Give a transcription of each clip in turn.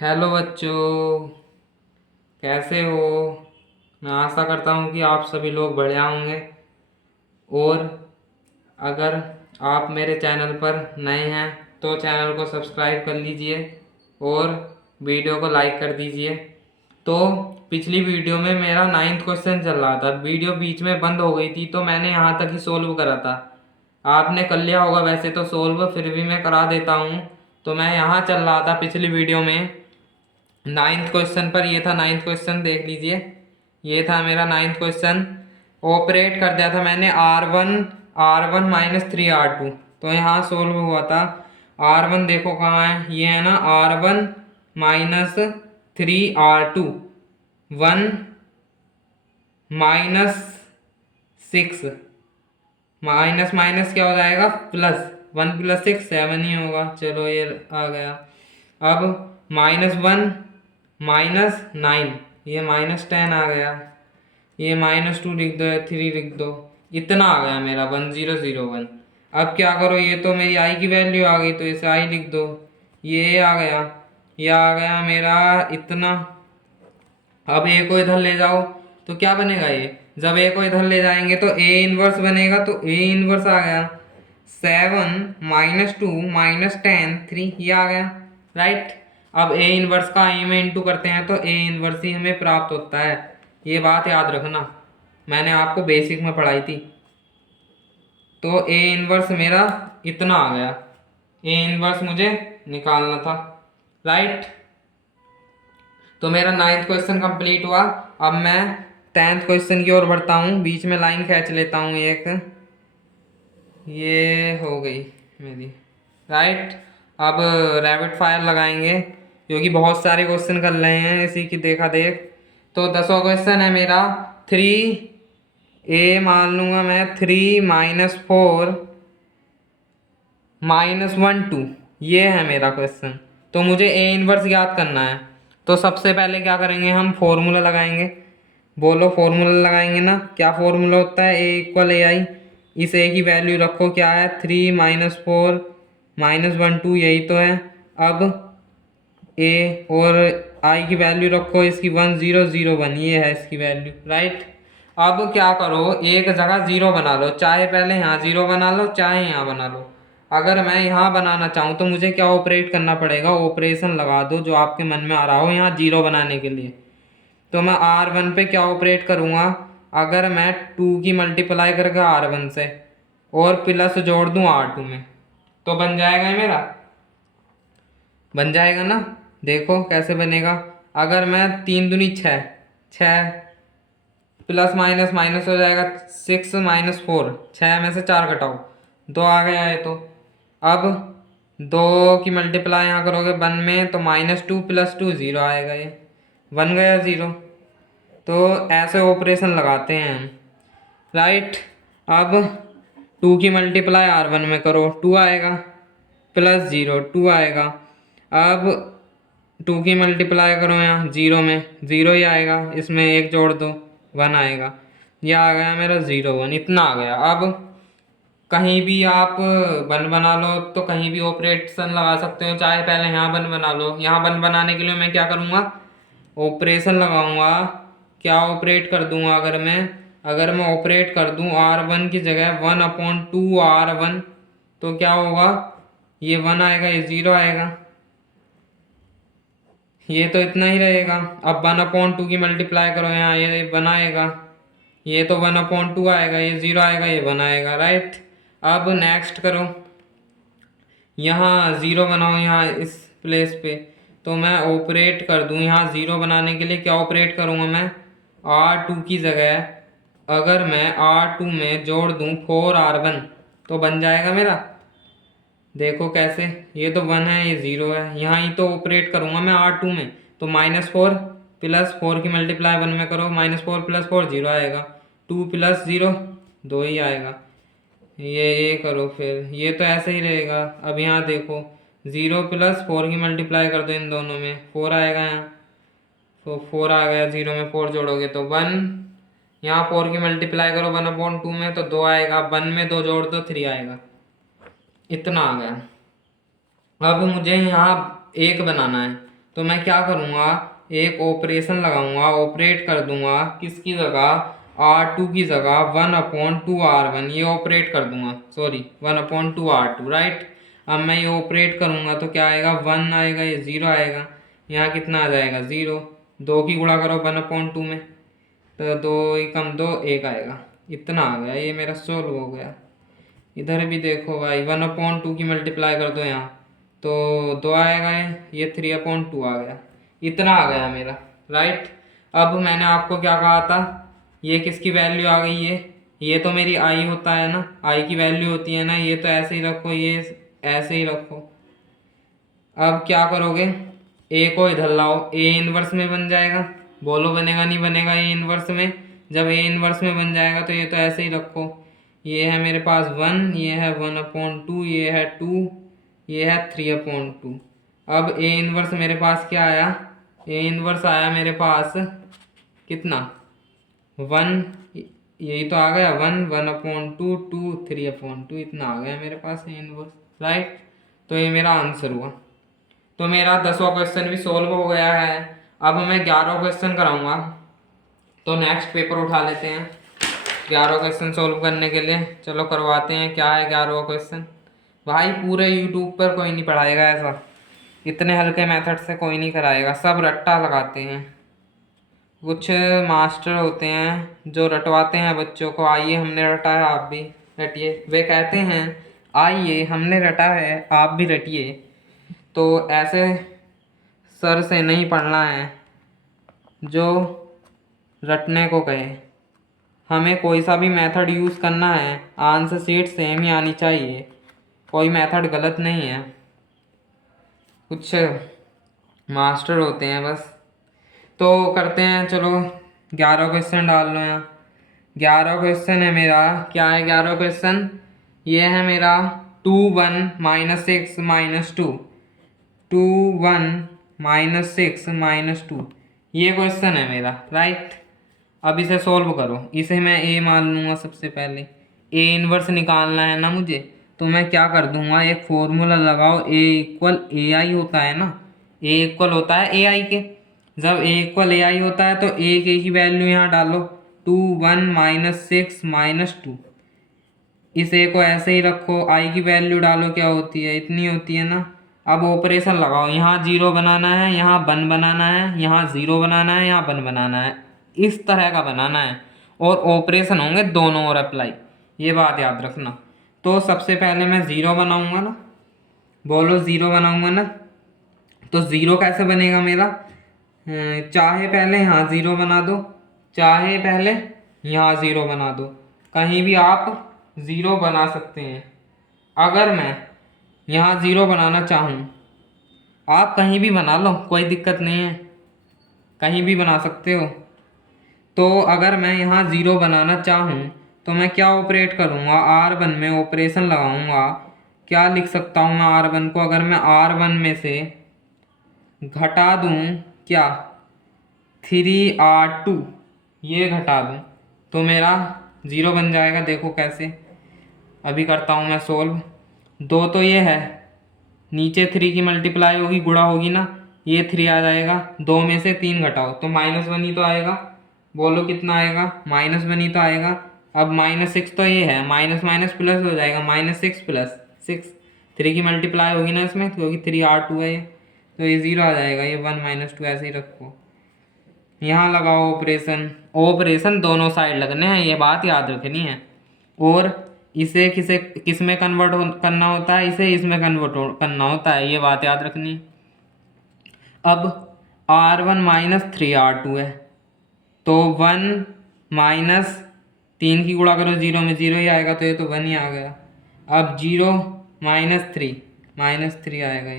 Hello बच्चों, कैसे हो। मैं आशा करता हूँ कि आप सभी लोग बढ़िया होंगे। और अगर आप मेरे चैनल पर नए हैं तो चैनल को सब्सक्राइब कर लीजिए और वीडियो को लाइक कर दीजिए। तो पिछली वीडियो में मेरा 9th क्वेश्चन चल रहा था, वीडियो बीच में बंद हो गई थी तो मैंने यहाँ तक ही सोल्व करा था। आपने कर लिया होगा वैसे तो सोल्व, फिर भी मैं करा देता हूँ। तो मैं यहाँ चल रहा था पिछली वीडियो में 9th क्वेश्चन पर। ये था 9th क्वेश्चन, देख लीजिए। ये था मेरा 9th क्वेश्चन। ऑपरेट कर दिया था मैंने R1 -3R2। तो यहाँ सोल्व हुआ था। R1 देखो कहाँ है, ये है ना R1 -3R2। 1 -6, माइनस माइनस क्या हो जाएगा प्लस। 1 + 6 7 ही होगा। चलो ये आ गया। अब -1 -9, ये -10 आ गया। ये -2 लिख दो या 3 लिख दो। इतना आ गया मेरा 1001। अब क्या करो, ये तो मेरी आई की वैल्यू आ गई तो इसे आई लिख दो। ये आ गया, ये आ गया मेरा इतना। अब ए को इधर ले जाओ तो क्या बनेगा, ये जब ए को इधर ले जाएंगे तो ए इनवर्स बनेगा। तो ए इनवर्स आ गया 7 -2 -10 3, ये आ गया राइट। अब ए इनवर्स का ए में इंटू करते हैं तो ए इनवर्स ही हमें प्राप्त होता है। ये बात याद रखना, मैंने आपको बेसिक में पढ़ाई थी। तो ए इनवर्स मेरा इतना आ गया। ए इनवर्स मुझे निकालना था राइट। तो मेरा 9th क्वेश्चन कंप्लीट हुआ। अब मैं 10th क्वेश्चन की ओर बढ़ता हूँ। बीच में लाइन खींच लेता हूँ एक, ये हो गई मेरी राइट। अब रैपिड फायर लगाएंगे क्योंकि बहुत सारे क्वेश्चन कर रहे हैं इसी की देखा देख। तो 10वां क्वेश्चन है मेरा 3a, मान लूँगा मैं 3 -4 -1 2, ये है मेरा क्वेश्चन। तो मुझे ए इनवर्स ज्ञात करना है। तो सबसे पहले क्या करेंगे, हम फॉर्मूला लगाएंगे। बोलो फॉर्मूला लगाएंगे ना। क्या फॉर्मूला होता है, ए = AI। इस ए की वैल्यू रखो, क्या है 3 -4 -1 2, यही तो है। अब ए और आई की वैल्यू रखो इसकी 1 0 0 1, ये है इसकी वैल्यू राइट। अब क्या करो, एक जगह 0 बना लो, चाहे पहले यहाँ 0 बना लो चाहे यहाँ बना लो। अगर मैं यहाँ बनाना चाहूँ तो मुझे क्या ऑपरेट करना पड़ेगा, ऑपरेशन लगा दो जो आपके मन में आ रहा हो यहाँ 0 बनाने के लिए। तो मैं R1 पे क्या ऑपरेट करूँगा, अगर मैं 2 की मल्टीप्लाई करके R1 से और प्लस जोड़ दूँ R2 में तो बन जाएगा ये मेरा, बन जाएगा ना। देखो कैसे बनेगा। अगर मैं 3 दूनी 6, 6 प्लस माइनस माइनस हो जाएगा 6 -4, 6 में से 4 घटाओ 2 आ गया है। तो अब 2 की मल्टीप्लाई यहाँ करोगे 1 में तो -2 + 2 0 आएगा, ये बन गया 0। तो ऐसे ऑपरेशन लगाते हैं हम राइट। अब 2 की मल्टीप्लाई R1 में करो 2 आएगा, +0 2 आएगा। अब 2 की मल्टीप्लाई करो यहाँ 0 में 0 ही आएगा, इसमें 1 जोड़ दो 1 आएगा। यह आ गया मेरा 0 1, इतना आ गया। अब कहीं भी आप वन बना लो तो कहीं भी ऑपरेशन लगा सकते हो, चाहे पहले यहाँ वन बना लो। यहाँ वन बनाने के लिए मैं क्या करूँगा, ऑपरेशन लगाऊंगा। क्या ऑपरेट कर दूंगा, अगर मैं ऑपरेट कर दूं R1 की जगह 1/2 R1 तो क्या होगा, ये 1 आएगा, ये 0 आएगा, ये तो इतना ही रहेगा। अब 1/2 की मल्टीप्लाई करो यहाँ, ये 1 आएगा, ये तो 1/2 आएगा, ये 0 आएगा, ये 1 आएगा राइट। अब नेक्स्ट करो, यहाँ 0 बनाओ यहाँ इस प्लेस पे। तो मैं ऑपरेट कर दूँ यहाँ 0 बनाने के लिए क्या ऑपरेट करूँगा मैं, R2 की जगह अगर मैं R2 में जोड़ दूँ 4R1 तो बन जाएगा मेरा। देखो कैसे, ये तो 1 है, ये 0 है, यहाँ ही तो ऑपरेट करूँगा मैं R2 में। तो -4 + 4 की मल्टीप्लाई 1 में करो, -4 + 4 0 आएगा, 2 + 0 2 ही आएगा। ये करो फिर, ये तो ऐसे ही रहेगा। अब यहाँ देखो 0 + 4 की मल्टीप्लाई कर दो इन दोनों में, 4 आएगा यहाँ। तो 4 आ गया, 0 में 4 जोड़ोगे तो 1, यहाँ 4 की मल्टीप्लाई करो 1/2 में तो 2 आएगा, 1 में 2 जोड़ दो 3 आएगा, इतना आ गया। अब मुझे यहाँ 1 बनाना है तो मैं क्या करूँगा, एक ऑपरेशन लगाऊंगा, ऑपरेट कर दूंगा किसकी जगह, R2 की जगह 1/2 R1, ये ऑपरेट कर दूंगा, सॉरी 1/2 R2, राइट। अब मैं ये ऑपरेट करूंगा तो क्या आएगा, 1 आएगा, ये 0 आएगा, यहाँ कितना आ जाएगा 0, 2 की गुणा करो 1/2 में, तो 2 कम 2 1 आएगा, इतना आ गया, ये मेरा सोल्व हो गया। इधर भी देखो भाई 1/2 की मल्टीप्लाई कर दो यहाँ, तो 2 आएगा, ये 3/2 आ गया, इतना आ गया मेरा, राइट। अब मैंने आपको क्या कहा था, ये किसकी वैल्यू आ गई है, ये तो मेरी आई होता है ना, आई की वैल्यू होती है ना, ये तो ऐसे ही रखो, ये ऐसे ही रखो। अब क्या करोगे, ए को इधर लाओ, ए इनवर्स में बन जाएगा, बोलो बनेगा नहीं बनेगा ए इनवर्स में, जब ए इनवर्स में बन जाएगा तो ये तो ऐसे ही रखो, ये है मेरे पास 1, ये है 1/2, ये है 2, ये है 3/2। अब ए इनवर्स मेरे पास क्या आया, ए इनवर्स आया मेरे पास कितना, 1, यही तो आ गया 1, 1/2, 2, 3/2, इतना आ गया मेरे पास ए इनवर्स, राइट। तो ये मेरा आंसर हुआ। तो मेरा 10वां क्वेश्चन भी सोल्व हो गया है। अब मैं 11वां क्वेश्चन कराऊंगा, तो नेक्स्ट पेपर उठा लेते हैं 11वां क्वेश्चन सोल्व करने के लिए। चलो करवाते हैं, क्या है 11वां क्वेश्चन। भाई पूरे यूट्यूब पर कोई नहीं पढ़ाएगा ऐसा, इतने हल्के मेथड से कोई नहीं कराएगा, सब रट्टा लगाते हैं। कुछ मास्टर होते हैं जो रटवाते हैं बच्चों को, आइए हमने रटा है आप भी रटिए, वे कहते हैं आइए हमने रटा है आप भी रटिए। तो ऐसे सर से नहीं पढ़ना है जो रटने को कहे। हमें कोई सा भी मेथड यूज़ करना है, आंसर शीट सेम ही आनी चाहिए, कोई मेथड गलत नहीं है। कुछ मास्टर होते हैं बस। तो करते हैं, चलो 11 क्वेश्चन डाल लो यहाँ। 11 क्वेश्चन है मेरा, क्या है 11 क्वेश्चन, ये है मेरा 2 1 -6 -2, 2 1 -6 -2, ये क्वेश्चन है मेरा, राइट। अब इसे सोल्व करो, इसे मैं ए मान लूँगा सबसे पहले, ए इनवर्स निकालना है ना मुझे, तो मैं क्या कर दूंगा, एक फॉर्मूला लगाओ, ए इक्वल ए आई होता है ना, ए इक्वल होता है ए आई के, जब ए इक्वल ए आई होता है तो ए की वैल्यू यहाँ डालो, 2 1 -6 -2, इस ए को ऐसे ही रखो, आई की वैल्यू डालो, क्या होती है, इतनी होती है ना। अब ऑपरेशन लगाओ, यहाँ 0 बनाना है, यहाँ 1 बनाना है, यहाँ 0 बनाना है, यहाँ 1 बनाना है, इस तरह का बनाना है, और ऑपरेशन होंगे दोनों और अप्लाई, ये बात याद रखना। तो सबसे पहले मैं 0 बनाऊंगा ना, बोलो 0 बनाऊंगा ना, तो 0 कैसे बनेगा मेरा, चाहे पहले यहाँ 0 बना दो, चाहे पहले यहाँ 0 बना दो, कहीं भी आप 0 बना सकते हैं। अगर मैं यहाँ 0 बनाना चाहूँ, आप कहीं भी बना लो, कोई दिक्कत नहीं है, कहीं भी बना सकते हो। तो अगर मैं यहाँ 0 बनाना चाहूँ तो मैं क्या ऑपरेट करूँगा, R1 में ऑपरेशन लगाऊंगा। क्या लिख सकता हूँ मैं R1 को, अगर मैं R1 में से घटा दूँ क्या, 3R2, ये घटा दूँ तो मेरा 0 बन जाएगा। देखो कैसे, अभी करता हूँ मैं सोल्व। 2 तो ये है, नीचे 3 की मल्टीप्लाई होगी, गुणा होगी ना, ये 3 आ जाएगा, 2 में से 3 घटाओ तो -1 ही तो आएगा, बोलो कितना आएगा, -1 ही तो आएगा। अब -6 तो ये है, माइनस माइनस प्लस हो जाएगा, -6 + 6, 3 की मल्टीप्लाई होगी ना इसमें, क्योंकि 3R2 है ये, तो ये 0 आ जाएगा, ये 1 - 2 ऐसे ही रखो। यहाँ लगाओ ऑपरेशन, ऑपरेशन दोनों साइड लगने हैं, ये बात याद रखनी है। और इसे किसे किस में कन्वर्ट करना होता है, इसे इसमें कन्वर्ट करना होता है, ये बात याद रखनी। अब R1 - 3R2 है, तो 1 माइनस 3 की गुणा करो 0 में, 0 ही आएगा, तो ये तो 1 ही आ गया। अब 0 -3 आएगा,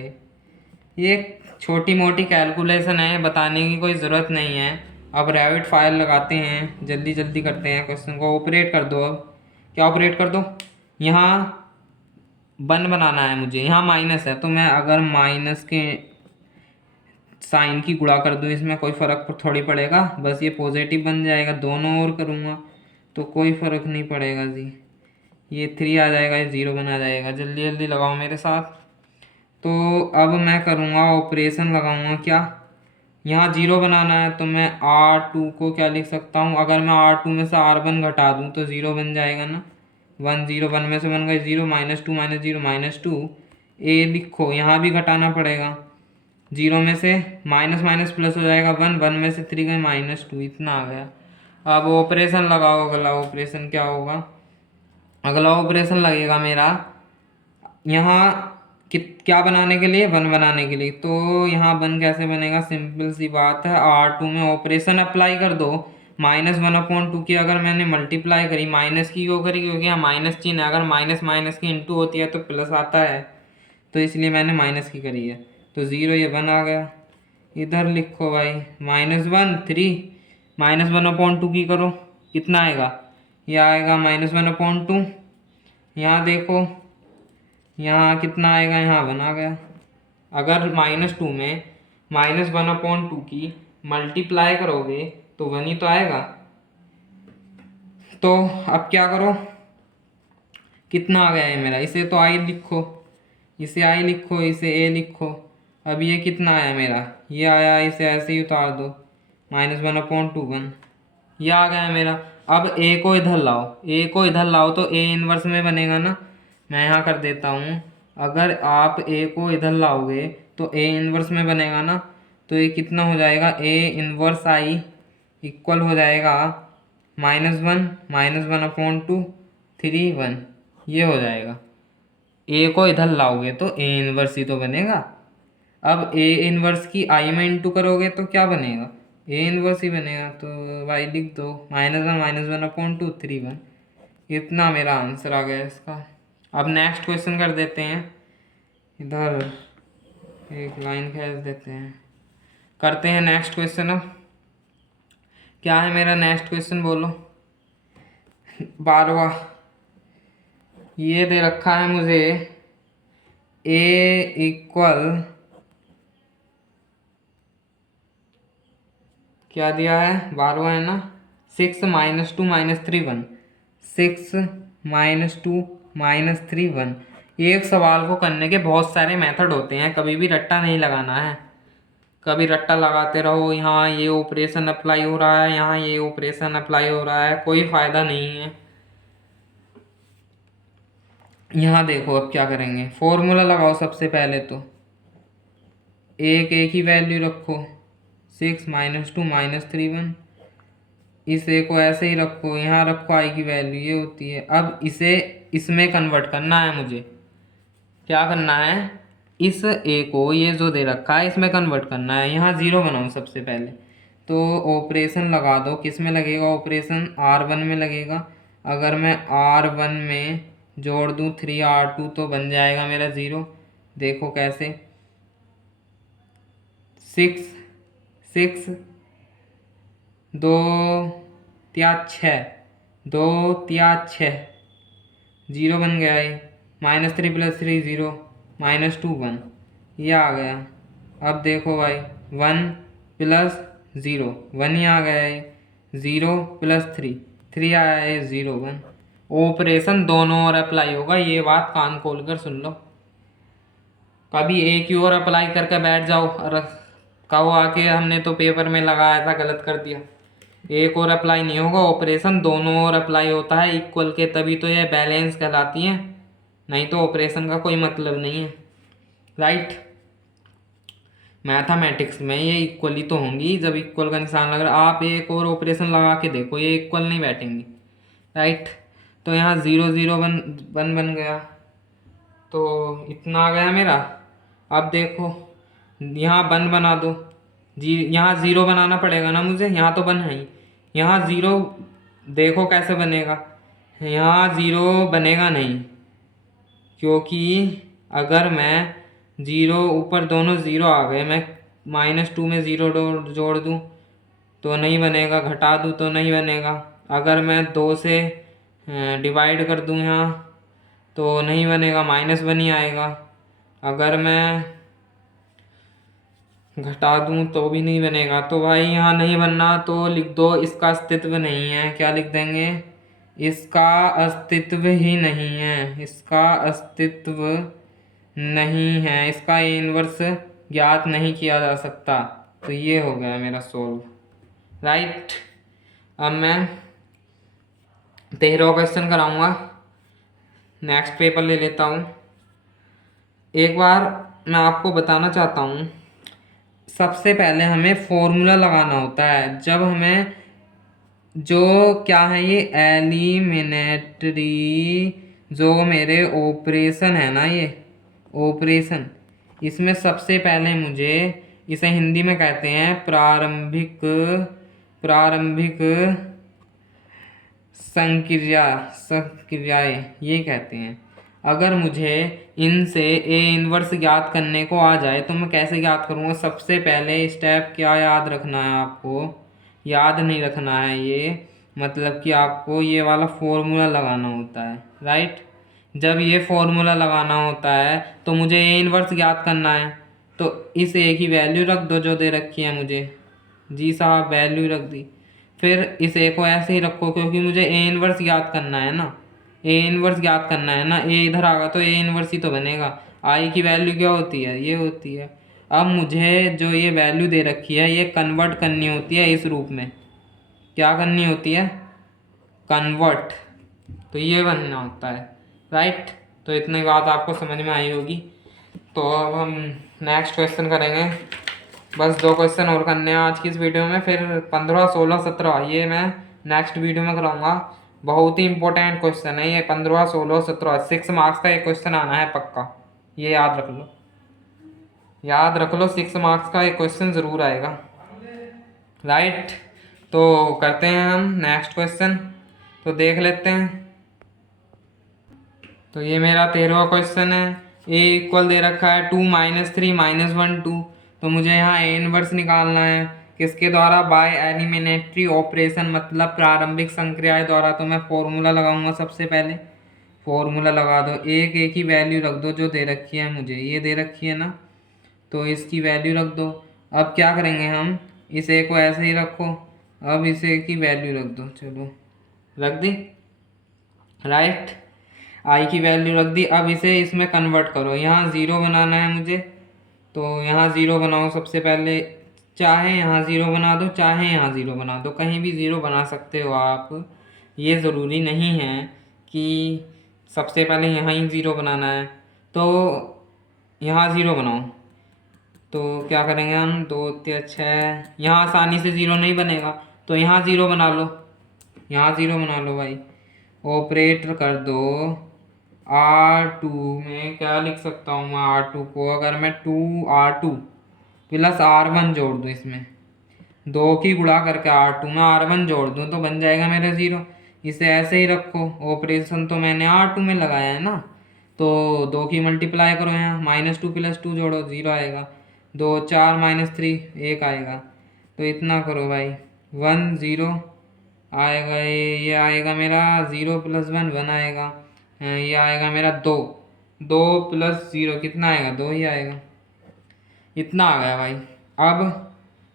ये छोटी मोटी कैलकुलेशन है, बताने की कोई ज़रूरत नहीं है। अब रैविड फाइल लगाते हैं, जल्दी जल्दी करते हैं क्वेश्चन को, ऑपरेट कर दो। अब क्या ऑपरेट कर दो, यहाँ 1 बनाना है मुझे, यहाँ माइनस है, तो मैं अगर माइनस के साइन की गुणा कर दूँ, इसमें कोई फ़र्क थोड़ी पड़ेगा, बस ये पॉजिटिव बन जाएगा। दोनों ओर करूँगा तो कोई फ़र्क नहीं पड़ेगा जी, ये 3 आ जाएगा, ये 0 बना जाएगा। जल्दी जल्दी लगाओ मेरे साथ, तो अब मैं करूँगा ऑपरेशन लगाऊंगा क्या, यहाँ जीरो बनाना है तो मैं R2 को क्या लिख सकता हूँ, अगर मैं R2 में से R1 घटा दूँ तो ज़ीरो बन जाएगा ना, 1 0 1 में से बन गए ज़ीरो, -2 -0 -2, ए लिखो यहाँ भी घटाना पड़ेगा, जीरो में से माइनस माइनस प्लस हो जाएगा 1, 1 में से 3 गए -2, इतना आ गया। अब ऑपरेशन लगाओ, अगला ऑपरेशन क्या होगा, अगला ऑपरेशन लगेगा मेरा यहाँ क्या बनाने के लिए, वन बनाने के लिए। तो यहाँ वन कैसे बनेगा, सिंपल सी बात है, R2 में ऑपरेशन अप्लाई कर दो, -1/2 की अगर मैंने मल्टीप्लाई करी, माइनस की क्यों करी, क्योंकि यहाँ माइनस चिन्ह है, अगर माइनस माइनस की इंटू होती है तो प्लस आता है, तो इसलिए मैंने माइनस की करी है। तो ज़ीरो ये वन आ गया, इधर लिखो भाई -1 3, -1/2 की करो, कितना आएगा, ये आएगा -1/2, यहाँ देखो यहाँ कितना आएगा, यहाँ वन आ गया। अगर -2 में -1/2 की मल्टीप्लाई करोगे तो वन ही तो आएगा। तो अब क्या करो, कितना आ गया है मेरा, इसे तो आई लिखो, इसे आई लिखो, इसे ए लिखो। अब ये कितना आया मेरा, ये आया, इसे ऐसे ही उतार दो, -1/2 1, ये आ गया मेरा। अब ए को इधर लाओ, ए को इधर लाओ तो ए इनवर्स में बनेगा ना, मैं यहाँ कर देता हूँ, अगर आप ए को इधर लाओगे तो ए इनवर्स में बनेगा ना, तो ये कितना हो जाएगा, ए इनवर्स आई इक्वल हो जाएगा -1 -1/2 3 1, ये हो जाएगा। ए को इधर लाओगे तो ए इनवर्स ही तो बनेगा। अब ए इनवर्स की आई में इंटू करोगे तो क्या बनेगा, ए इनवर्स ही बनेगा। तो भाई लिख दो -1 -1/2 3 1, इतना मेरा आंसर आ गया इसका। अब नेक्स्ट क्वेश्चन कर देते हैं, इधर एक लाइन खींच देते हैं, करते हैं नेक्स्ट क्वेश्चन। अब क्या है मेरा नेक्स्ट क्वेश्चन बोलो, 12वां, ये दे रखा है मुझे ए इक्वल, क्या दिया है, 12वां है ना, 6 -2 -3 1, 6 -2 -3 1। एक सवाल को करने के बहुत सारे मेथड होते हैं, कभी भी रट्टा नहीं लगाना है, कभी रट्टा लगाते रहो, यहाँ ये ऑपरेशन अप्लाई हो रहा है, यहाँ ये ऑपरेशन अप्लाई हो रहा है, कोई फ़ायदा नहीं है। यहाँ देखो अब क्या करेंगे, फॉर्मूला लगाओ सबसे पहले तो, एक ही वैल्यू रखो, 6 -2 -3 1, इस ए को ऐसे ही रखो, यहाँ रखो आई की वैल्यू ये होती है। अब इसे इसमें कन्वर्ट करना है मुझे, क्या करना है, इस ए को ये जो दे रखा है इसमें कन्वर्ट करना है। यहाँ ज़ीरो बनाओ सबसे पहले, तो ऑपरेशन लगा दो, किस में लगेगा ऑपरेशन, R1 में लगेगा। अगर मैं R1 में जोड़ दूँ 3R2 तो बन जाएगा मेरा ज़ीरो, देखो कैसे, 6 6 2 त्या 6, 2 त्या 6, ज़ीरो बन गया ये, -3 + 3 0, -2 1, ये आ गया। अब देखो भाई 1 + 0 1 ही आ गया है, 0 + 3 3 आया है, 0 1। ऑपरेशन दोनों ओर अप्लाई होगा, ये बात कान खोल कर सुन लो, कभी एक ही ओर अप्लाई करके बैठ जाओ और कहो आके हमने तो पेपर में लगाया था गलत कर दिया, एक और अप्लाई नहीं होगा, ऑपरेशन दोनों ओर अप्लाई होता है इक्वल के, तभी तो ये बैलेंस कहलाती हैं, नहीं तो ऑपरेशन का कोई मतलब नहीं है, राइट। मैथमेटिक्स में ये इक्वल ही तो होंगी, जब इक्वल का निशान लग रहा है, आप एक और ऑपरेशन लगा के देखो ये इक्वल नहीं बैठेंगी, राइट। तो यहाँ 0 0 1 बन गया, तो इतना आ गया मेरा। अब देखो यहाँ वन बना दो, यहाँ ज़ीरो बनाना पड़ेगा ना मुझे, यहाँ तो वन है ही, यहाँ ज़ीरो देखो कैसे बनेगा, यहाँ ज़ीरो बनेगा नहीं, क्योंकि अगर मैं ज़ीरो ऊपर दोनों ज़ीरो आ गए, मैं -2 में ज़ीरो जोड़ दूँ तो नहीं बनेगा, घटा दूँ तो नहीं बनेगा, अगर मैं 2 से डिवाइड कर दूँ यहाँ तो नहीं बनेगा, -1 ही आएगा, अगर मैं घटा दूँ तो भी नहीं बनेगा। तो भाई यहाँ नहीं बनना तो लिख दो इसका अस्तित्व नहीं है, क्या लिख देंगे, इसका अस्तित्व ही नहीं है, इसका अस्तित्व नहीं है, इसका ए इनवर्स ज्ञात नहीं किया जा सकता। तो ये हो गया मेरा सोल्व, राइट। अब मैं 13वां क्वेश्चन कराऊंगा। नेक्स्ट पेपर ले लेता हूँ। एक बार मैं आपको बताना चाहता हूँ, सबसे पहले हमें फॉर्मूला लगाना होता है जब हमें जो क्या है ये एलिमिनेटरी जो मेरे ऑपरेशन है ना, ये ऑपरेशन, इसमें सबसे पहले मुझे, इसे हिंदी में कहते हैं प्रारंभिक प्रारंभिक संक्रिया संक्रियाएं, ये कहते हैं। अगर मुझे इनसे ए इनवर्स ज्ञात करने को आ जाए तो मैं कैसे ज्ञात करूँगा? सबसे पहले स्टेप क्या याद रखना है आपको? याद नहीं रखना है ये, मतलब कि आपको ये वाला फॉर्मूला लगाना होता है, राइट। जब ये फॉर्मूला लगाना होता है तो मुझे ए इनवर्स ज्ञात करना है, तो इस ए की वैल्यू रख दो जो दे रखी है मुझे। जी साहब, वैल्यू रख दी। फिर इस ए को ऐसे ही रखो क्योंकि मुझे ए इनवर्स याद करना है ना, ए इनवर्स याद करना है ना। ए इधर आगा तो ए इनवर्स ही तो बनेगा। आई की वैल्यू क्या होती है? ये होती है। अब मुझे जो ये वैल्यू दे रखी है ये कन्वर्ट करनी होती है इस रूप में। क्या करनी होती है? कन्वर्ट। तो ये बनना होता है, राइट। तो इतनी बात आपको समझ में आई होगी। तो अब हम नेक्स्ट क्वेश्चन करेंगे। बस 2 क्वेश्चन और करने हैं आज की इस वीडियो में, फिर 15, 16, 17 ये मैं नेक्स्ट वीडियो में कराऊंगा। बहुत ही इंपॉर्टेंट क्वेश्चन है ये, 15, 16, 17 6 मार्क्स का एक क्वेश्चन आना है पक्का, ये याद रख लो। याद रख लो, 6 मार्क्स का एक क्वेश्चन ज़रूर आएगा, राइट। तो करते हैं हम नेक्स्ट क्वेश्चन, तो देख लेते हैं। तो ये मेरा 13वां क्वेश्चन है। ए इक्वल दे रखा है 2 - 3 - 1 2। तो मुझे यहाँ ए इनवर्स निकालना है, किसके द्वारा? बाय एलिमिनेटरी ऑपरेशन, मतलब प्रारंभिक संक्रियाएं द्वारा। तो मैं फॉर्मूला लगाऊंगा सबसे पहले। फॉर्मूला लगा दो, एक ए की वैल्यू रख दो जो दे रखी है मुझे, ये दे रखी है ना, तो इसकी वैल्यू रख दो। अब क्या करेंगे हम, इस ए को ऐसे ही रखो, अब इस ए की वैल्यू रख दो। चलो रख दी, राइट। आई की वैल्यू रख दी। अब इसे इसमें कन्वर्ट करो, यहाँ ज़ीरो बनाना है मुझे, तो यहाँ ज़ीरो बनाओ सबसे पहले। चाहे यहाँ ज़ीरो बना दो, चाहे यहाँ ज़ीरो बना दो, कहीं भी ज़ीरो बना सकते हो आप। ये ज़रूरी नहीं है कि सबसे पहले यहाँ ही ज़ीरो बनाना है। तो यहाँ ज़ीरो बनाओ, तो क्या करेंगे हम, 2 3 6, यहाँ आसानी से ज़ीरो नहीं बनेगा तो यहाँ ज़ीरो बना लो, यहाँ ज़ीरो बना लो भाई। ऑपरेटर कर दो, R2 में क्या लिख सकता हूँ मैं? R2 को अगर मैं 2R2 प्लस R1 जोड़ दूँ, इसमें 2 की गुणा करके R2 में R1 जोड़ दूँ तो बन जाएगा मेरा ज़ीरो। इसे ऐसे ही रखो, ऑपरेशन तो मैंने R2 में लगाया है ना, तो 2 की मल्टीप्लाई करो, यहाँ -2 + 2 जोड़ो, ज़ीरो आएगा। 2 4 - 3 1 आएगा। तो इतना करो भाई, 1 0 आएगा। ये आएगा मेरा 0 + 1 1 आएगा। ये आएगा मेरा 2 2 + 0 कितना आएगा? 2 ही आएगा। इतना आ गया भाई। अब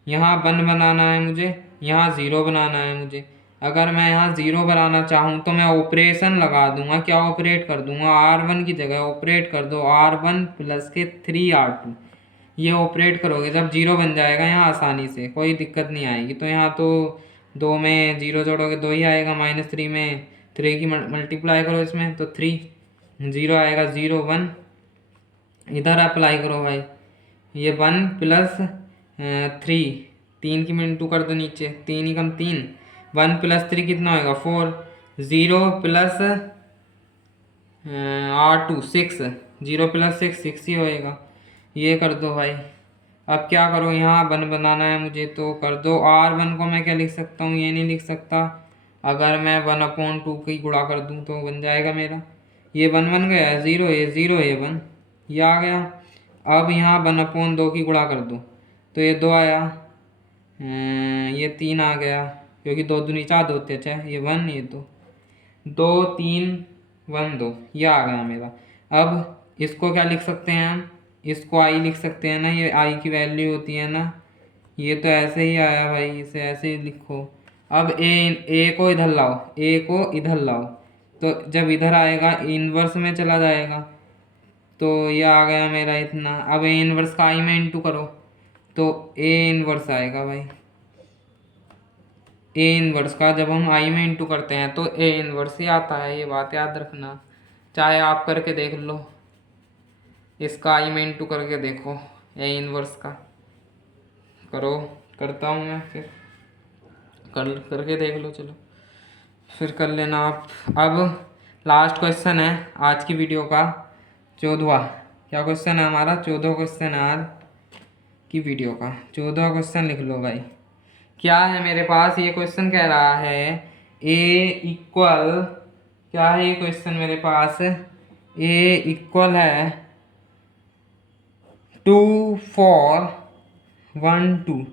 यहाँ 1 बनाना है मुझे, यहाँ 0 बनाना है मुझे। अगर मैं यहाँ 0 बनाना चाहूँ तो मैं ऑपरेशन लगा दूंगा। क्या ऑपरेट कर दूंगा? R1 की जगह ऑपरेट कर दो R1 + के 3R2। ये ऑपरेट करोगे जब 0 बन जाएगा यहाँ, आसानी से कोई दिक्कत नहीं आएगी। तो यहाँ तो 2 में 0 जोड़ोगे 2 ही आएगा, -3 में 3 की मल्टीप्लाई करो इसमें तो 3, 0 आएगा, 0 1। इधर अप्लाई करो भाई, ये 1 + 3, 3 की मिनटू कर दो नीचे, 3 एकम 3, 1 + 3 कितना होएगा? 4, 0 + R2 6, 0 + 6 6 ही होएगा। ये कर दो भाई। अब क्या करो, यहाँ 1 बनाना है मुझे तो कर दो। R1 को मैं क्या लिख सकता हूँ? ये नहीं लिख सकता। अगर मैं 1/2 की गुणा कर दूँ तो बन जाएगा मेरा, ये 1 बन गया, 0 ये 0 ये 1, ये आ गया। अब यहाँ 1/2 की गुणा कर दो तो ये 2 आया, ये 3 आ गया क्योंकि 2 दूनी 4 2 थे 6, ये 1 ये 2, 2 3 1 2, ये आ गया मेरा। अब इसको क्या लिख सकते हैं हम? इसको आई लिख सकते हैं ना, ये आई की वैल्यू होती है ना। ये तो ऐसे ही आया भाई, इसे ऐसे ही लिखो। अब ए को इधर लाओ, ए को इधर लाओ, तो जब इधर आएगा इनवर्स में चला जाएगा, तो ये आ गया मेरा इतना। अब ए इनवर्स का आई में इंटू करो तो ए इनवर्स आएगा भाई। ए इनवर्स का जब हम आई में इंटू करते हैं तो ए इनवर्स ही आता है, ये बात याद रखना। चाहे आप करके देख लो, इसका आई में इंटू करके देखो ए इनवर्स का। करो, करता हूँ मैं फिर, करके देख लो। चलो फिर कर लेना आप। अब लास्ट क्वेश्चन है आज की वीडियो का, 14वां। क्या क्वेश्चन है हमारा? 14वां क्वेश्चन है आज की वीडियो का। 14वां क्वेश्चन लिख लो भाई। क्या है मेरे पास? ये क्वेश्चन कह रहा है ए इक्वल, क्या है ये क्वेश्चन मेरे पास? ए इक्वल है 2 4 1 2।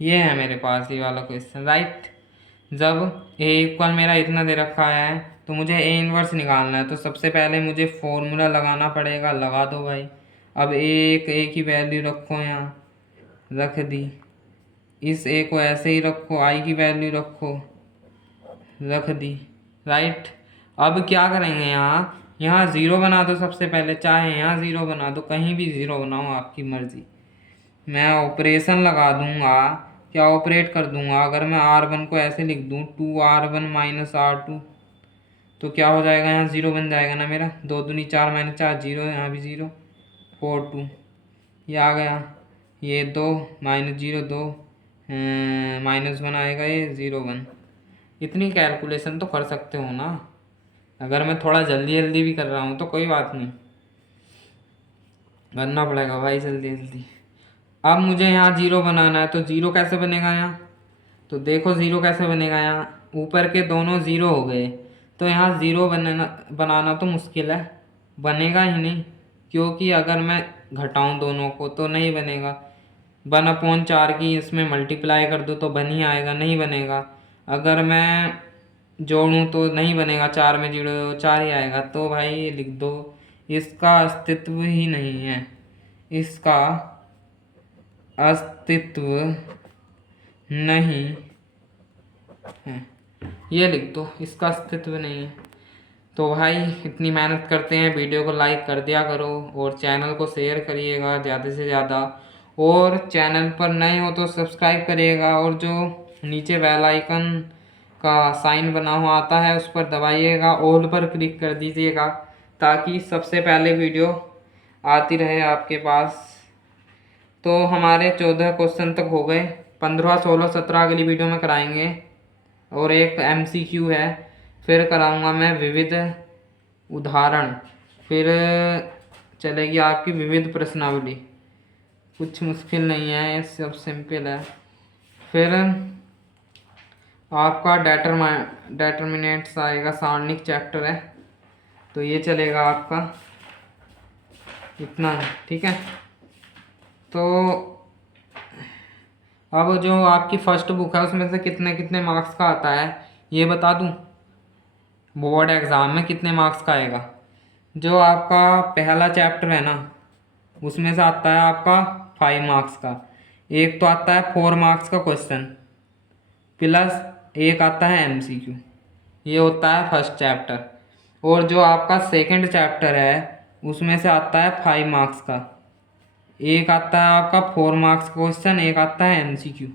ये है मेरे पास ये वाला क्वेश्चन, राइट। जब ए इक्वल मेरा इतना दे रखा है तो मुझे ए इनवर्स निकालना है, तो सबसे पहले मुझे फॉर्मूला लगाना पड़ेगा। लगा दो भाई। अब ए की वैल्यू रखो, यहाँ रख दी। इस ए को ऐसे ही रखो, आई की वैल्यू रखो, रख दी, राइट। अब क्या करेंगे, यहाँ ज़ीरो बना दो सबसे पहले। चाहे यहाँ ज़ीरो बना दो, कहीं भी ज़ीरो बनाओ, आपकी मर्ज़ी। मैं ऑपरेशन लगा दूंगा, क्या ऑपरेट कर दूंगा। अगर मैं R1 को ऐसे लिख दूँ 2R1 माइनस R2, तो क्या हो जाएगा? यहाँ ज़ीरो बन जाएगा ना मेरा। 2 दूनी 4 माइनस 4 जीरो, यहाँ भी ज़ीरो। 4 2 ये आ गया। ये 2 माइनस 0 2 -1 आएगा, ये 0 1। इतनी कैलकुलेशन तो कर सकते हो ना। अगर मैं थोड़ा जल्दी जल्दी भी कर रहा हूँ तो कोई बात नहीं, करना पड़ेगा भाई जल्दी जल्दी। अब मुझे यहाँ ज़ीरो बनाना है, तो ज़ीरो कैसे बनेगा यहाँ? तो देखो ज़ीरो कैसे बनेगा। यहाँ ऊपर के दोनों ज़ीरो हो गए, तो यहाँ ज़ीरो बनाना तो मुश्किल है, बनेगा ही नहीं। क्योंकि अगर मैं घटाऊँ दोनों को तो नहीं बनेगा। 1/4 की इसमें मल्टीप्लाई कर दो तो बन ही आएगा, नहीं बनेगा। अगर मैं जोड़ूँ तो नहीं बनेगा, 4 में 0 4 ही आएगा। तो भाई लिख दो, इसका अस्तित्व ही नहीं है, इसका अस्तित्व नहीं है। ये लिख दो, इसका अस्तित्व नहीं है। तो भाई इतनी मेहनत करते हैं, वीडियो को लाइक कर दिया करो और चैनल को शेयर करिएगा ज़्यादा से ज़्यादा। और चैनल पर नए हो तो सब्सक्राइब करिएगा, और जो नीचे बेल आइकन का साइन बना हुआ आता है उस पर दबाइएगा, ऑल पर क्लिक कर दीजिएगा, ताकि सबसे पहले वीडियो आती रहे आपके पास। तो हमारे 14 क्वेश्चन तक हो गए। 15 16 17 अगली वीडियो में कराएंगे। और एक MCQ है, फिर कराऊंगा मैं विविध उदाहरण, फिर चलेगी आपकी विविध प्रश्नावली। कुछ मुश्किल नहीं है, ये सब सिंपल है। फिर आपका डेटर्मिनेंट्स आएगा, सारणिक चैप्टर है, तो ये चलेगा आपका। इतना है, ठीक है। तो अब जो आपकी फर्स्ट बुक है उसमें से कितने कितने मार्क्स का आता है ये बता दूं? बोर्ड एग्ज़ाम में कितने मार्क्स का आएगा? जो आपका पहला चैप्टर है ना, उसमें से आता है आपका 5 मार्क्स का। एक तो आता है 4 मार्क्स का क्वेश्चन, प्लस एक आता है MCQ। ये होता है फर्स्ट चैप्टर। और जो आपका सेकंड चैप्टर है उसमें से आता है 5 मार्क्स का। एक आता है आपका 4 मार्क्स का क्वेश्चन, एक आता है MCQ।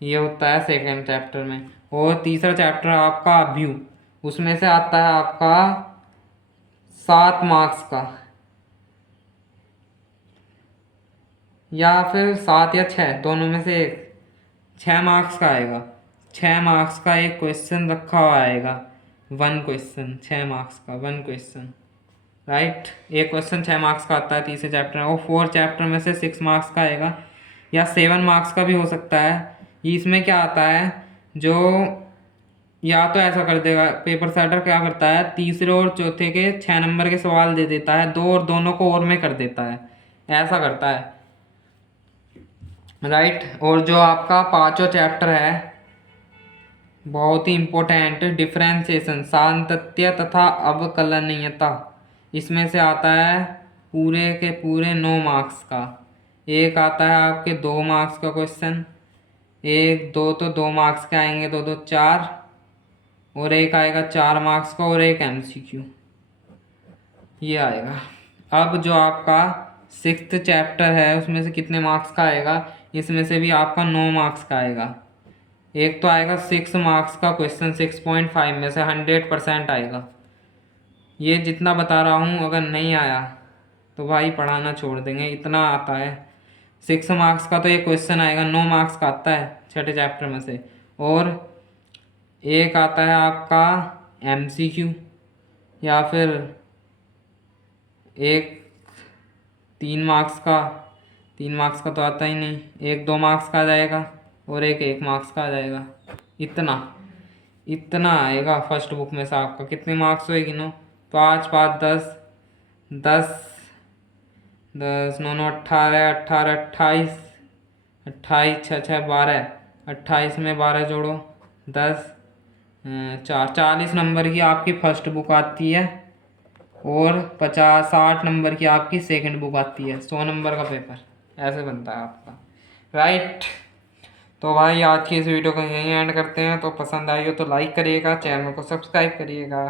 ये होता है सेकंड चैप्टर में। और तीसरा चैप्टर आपका व्यू, उसमें से आता है आपका 7 मार्क्स का, या फिर 7 या 6, दोनों में से एक। 6 मार्क्स का आएगा। 6 मार्क्स का एक क्वेश्चन रखा हुआ आएगा, 1 क्वेश्चन। 6 मार्क्स का 1 क्वेश्चन, राइट। एक क्वेश्चन 6 मार्क्स का आता है तीसरे चैप्टर में। और 4 चैप्टर में से 6 मार्क्स का आएगा, या 7 मार्क्स का भी हो सकता है। इसमें क्या आता है, जो या तो ऐसा कर देगा पेपर सेटर, क्या करता है तीसरे और चौथे के 6 नंबर के सवाल दे देता है, दो और दोनों को और में कर देता है, ऐसा करता है, राइट। और जो आपका पांचवा चैप्टर है बहुत ही इम्पोर्टेंट, डिफ्रेंसिएशन, सातत्य तथा अवकलनीयता, इसमें से आता है पूरे के पूरे 9 मार्क्स का। एक आता है आपके 2 मार्क्स का क्वेश्चन, एक दो तो 2 मार्क्स के आएंगे, 2 2 4, और एक आएगा 4 मार्क्स का, और एक MCQ, ये आएगा। अब जो आपका 6th चैप्टर है उसमें से कितने मार्क्स का आएगा, इसमें से भी आपका 9 मार्क्स का आएगा। एक तो आएगा 6 मार्क्स का क्वेश्चन, 6.5 में से 100% आएगा। ये जितना बता रहा हूँ अगर नहीं आया तो भाई पढ़ाना छोड़ देंगे, इतना आता है। 6 मार्क्स का तो ये क्वेश्चन आएगा, 9 मार्क्स का आता है छठे चैप्टर में से। और एक आता है आपका MCQ, या फिर एक 3 मार्क्स का, 3 मार्क्स का तो आता ही नहीं, एक 2 मार्क्स का आ जाएगा और एक 1 मार्क्स का आ जाएगा। इतना इतना आएगा फर्स्ट बुक में से आपका। कितने मार्क्स हुए गिनो, 5 5 10, 10 10 9 9 18 18 28, 28 6 6 12, 28 में 12 जोड़ो 10, 4 40 नंबर की आपकी फर्स्ट बुक आती है और 50 60 नंबर की आपकी सेकंड बुक आती है। 100 नंबर का पेपर ऐसे बनता है आपका, राइट। तो भाई आज की इस वीडियो को यहीं एंड करते हैं। तो पसंद आई हो तो लाइक करिएगा, चैनल को सब्सक्राइब करिएगा।